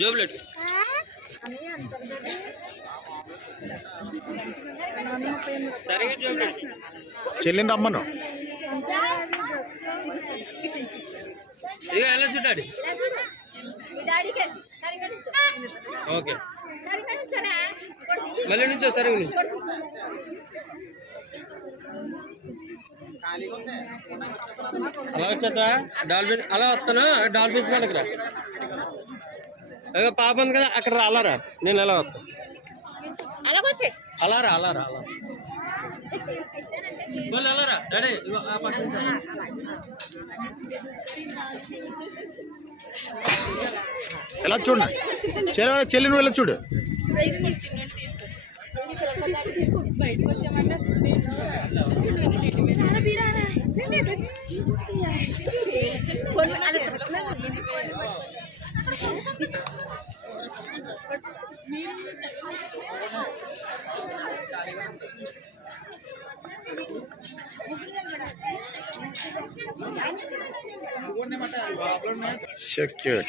జోబులెట్ చెల్లిని రమ్మను. ఇక ఎలా చూడాడి ఓకే మళ్ళీ నుంచో సరే అలా వచ్చాట డాల్ఫిన్ అలా వస్తాను డాల్ఫిన్స్ కనుక రా అదే పాప ఉంది కదా అక్కడ రా అలారా నేను ఎలా వస్తాను అలారా అలారా అలా అలారా డాడీ ఎలా చూడండి చెల్లిని వెళ్ళి చూడు. So cute.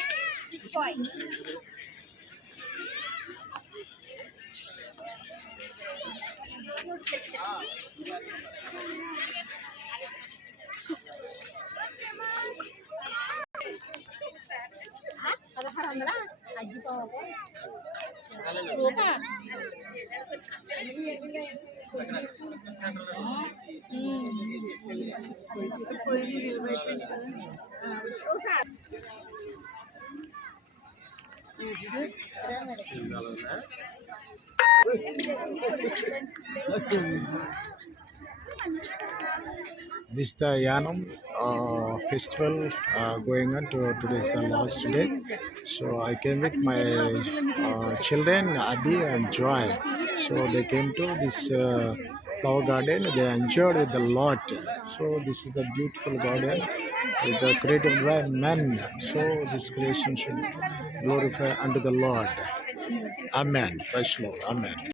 This is the Yanam festival going on. Today is the last day, so I came with my children Abby and Joy. So they came to this flower garden. They enjoyed it a lot. So this is the beautiful garden with the created by men. So this creation should glorify unto the Lord. Amen. Praise the Lord. Amen.